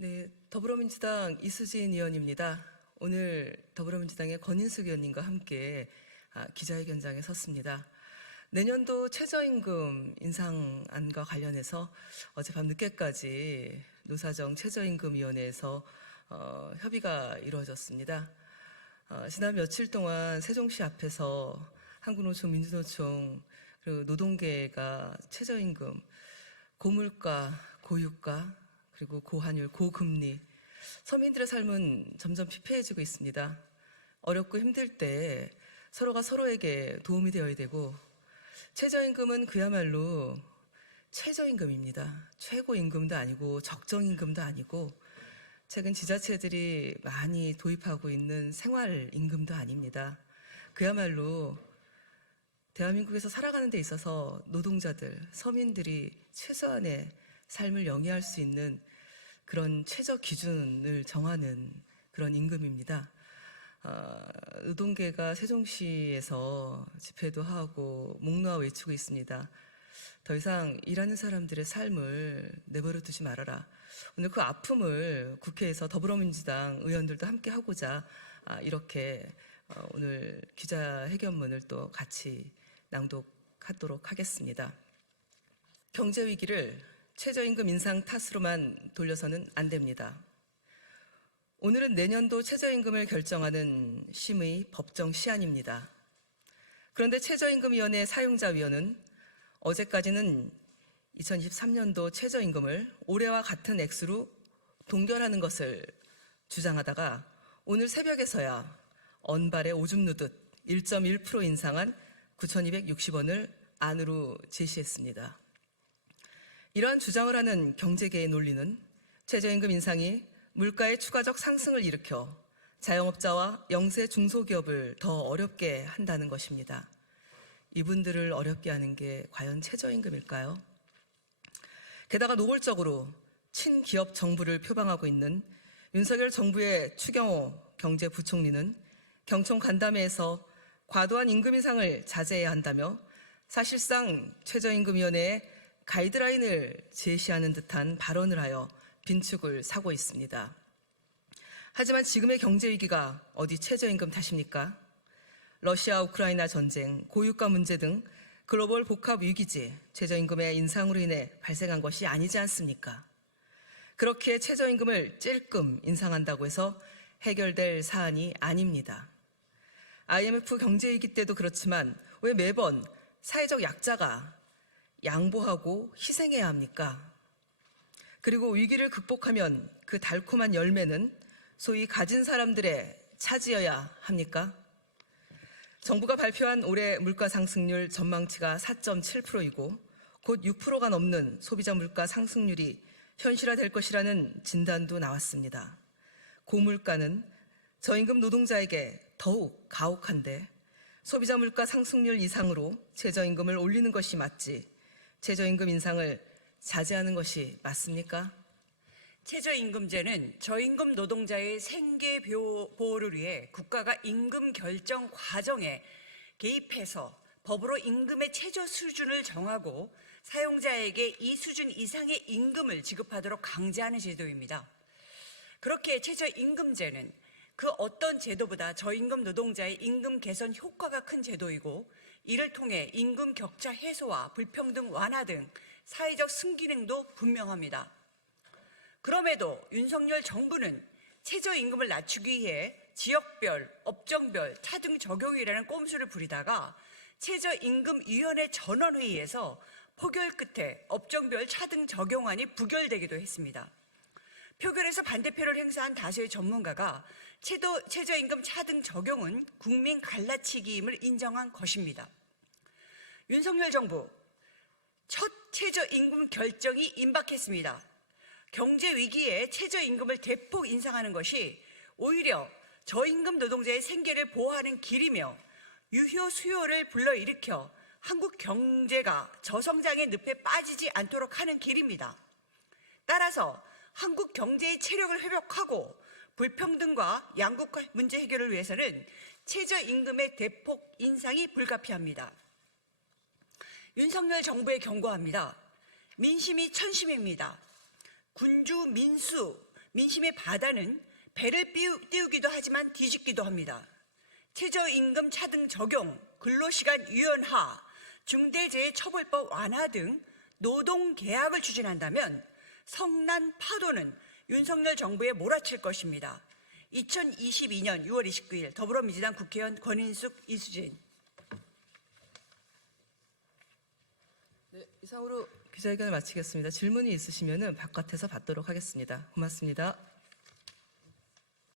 네, 더불어민주당 이수진 의원입니다. 오늘 더불어민주당의 권인숙 의원님과 함께 기자회견장에 섰습니다. 내년도 최저임금 인상안과 관련해서 어젯밤 늦게까지 노사정 최저임금위원회에서 협의가 이루어졌습니다. 지난 며칠 동안 세종시 앞에서 한국노총, 민주노총, 그리고 노동계가 최저임금, 고물가, 고유가, 그리고 고환율, 고금리, 서민들의 삶은 점점 피폐해지고 있습니다. 어렵고 힘들 때 서로가 서로에게 도움이 되어야 되고, 최저임금은 그야말로 최저임금입니다. 최고임금도 아니고 적정임금도 아니고 최근 지자체들이 많이 도입하고 있는 생활임금도 아닙니다. 그야말로 대한민국에서 살아가는 데 있어서 노동자들, 서민들이 최소한의 삶을 영위할 수 있는 그런 최저 기준을 정하는 그런 임금입니다. 노동계가 세종시에서 집회도 하고 목놓아 외치고 있습니다. 더 이상 일하는 사람들의 삶을 내버려 두지 말아라. 오늘 그 아픔을 국회에서 더불어민주당 의원들도 함께 하고자 이렇게 오늘 기자회견문을 또 같이 낭독하도록 하겠습니다. 경제 위기를 최저임금 인상 탓으로만 돌려서는 안 됩니다. 오늘은 내년도 최저임금을 결정하는 심의 법정 시한입니다. 그런데 최저임금위원회 사용자위원은 어제까지는 2023년도 최저임금을 올해와 같은 액수로 동결하는 것을 주장하다가 오늘 새벽에서야 언발에 오줌 누듯 1.1% 인상한 9,260원을 안으로 제시했습니다. 이러한 주장을 하는 경제계의 논리는 최저임금 인상이 물가의 추가적 상승을 일으켜 자영업자와 영세 중소기업을 더 어렵게 한다는 것입니다. 이분들을 어렵게 하는 게 과연 최저임금일까요? 게다가 노골적으로 친기업 정부를 표방하고 있는 윤석열 정부의 추경호 경제부총리는 경총 간담회에서 과도한 임금 인상을 자제해야 한다며 사실상 최저임금위원회에 가이드라인을 제시하는 듯한 발언을 하여 빈축을 사고 있습니다. 하지만 지금의 경제 위기가 어디 최저임금 탓입니까? 러시아 우크라이나 전쟁, 고유가 문제 등 글로벌 복합 위기지 최저임금의 인상으로 인해 발생한 것이 아니지 않습니까? 그렇게 최저임금을 찔끔 인상한다고 해서 해결될 사안이 아닙니다. IMF 경제위기 때도 그렇지만 왜 매번 사회적 약자가 양보하고 희생해야 합니까? 그리고 위기를 극복하면 그 달콤한 열매는 소위 가진 사람들의 차지여야 합니까? 정부가 발표한 올해 물가 상승률 전망치가 4.7%이고 곧 6%가 넘는 소비자 물가 상승률이 현실화될 것이라는 진단도 나왔습니다. 고물가는 저임금 노동자에게 더욱 가혹한데 소비자 물가 상승률 이상으로 최저임금을 올리는 것이 맞지 최저임금 인상을 자제하는 것이 맞습니까? 최저임금제는 저임금 노동자의 생계 보호를 위해 국가가 임금 결정 과정에 개입해서 법으로 임금의 최저 수준을 정하고 사용자에게 이 수준 이상의 임금을 지급하도록 강제하는 제도입니다. 그렇게 최저임금제는 그 어떤 제도보다 저임금 노동자의 임금 개선 효과가 큰 제도이고 이를 통해 임금 격차 해소와 불평등 완화 등 사회적 순기능도 분명합니다. 그럼에도 윤석열 정부는 최저임금을 낮추기 위해 지역별, 업종별 차등 적용이라는 꼼수를 부리다가 최저임금위원회 전원회의에서 포결 끝에 업종별 차등 적용안이 부결되기도 했습니다. 표결에서 반대표를 행사한 다수의 전문가가 최저임금 차등 적용은 국민 갈라치기임을 인정한 것입니다. 윤석열 정부 첫 최저임금 결정이 임박했습니다. 경제 위기에 최저임금을 대폭 인상하는 것이 오히려 저임금 노동자의 생계를 보호하는 길이며 유효 수요를 불러일으켜 한국 경제가 저성장의 늪에 빠지지 않도록 하는 길입니다. 따라서 한국 경제의 체력을 회복하고 불평등과 양극화 문제 해결을 위해서는 최저임금의 대폭 인상이 불가피합니다. 윤석열 정부에 경고합니다. 민심이 천심입니다. 군주 민수, 민심의 바다는 배를 띄우기도 하지만 뒤집기도 합니다. 최저임금 차등 적용, 근로시간 유연화, 중대재해처벌법 완화 등 노동개혁을 추진한다면 성난 파도는 윤석열 정부에 몰아칠 것입니다. 2022년 6월 29일 더불어민주당 국회의원 권인숙, 이수진. 네, 이상으로 기자회견을 마치겠습니다. 질문이 있으시면 바깥에서 받도록 하겠습니다. 고맙습니다.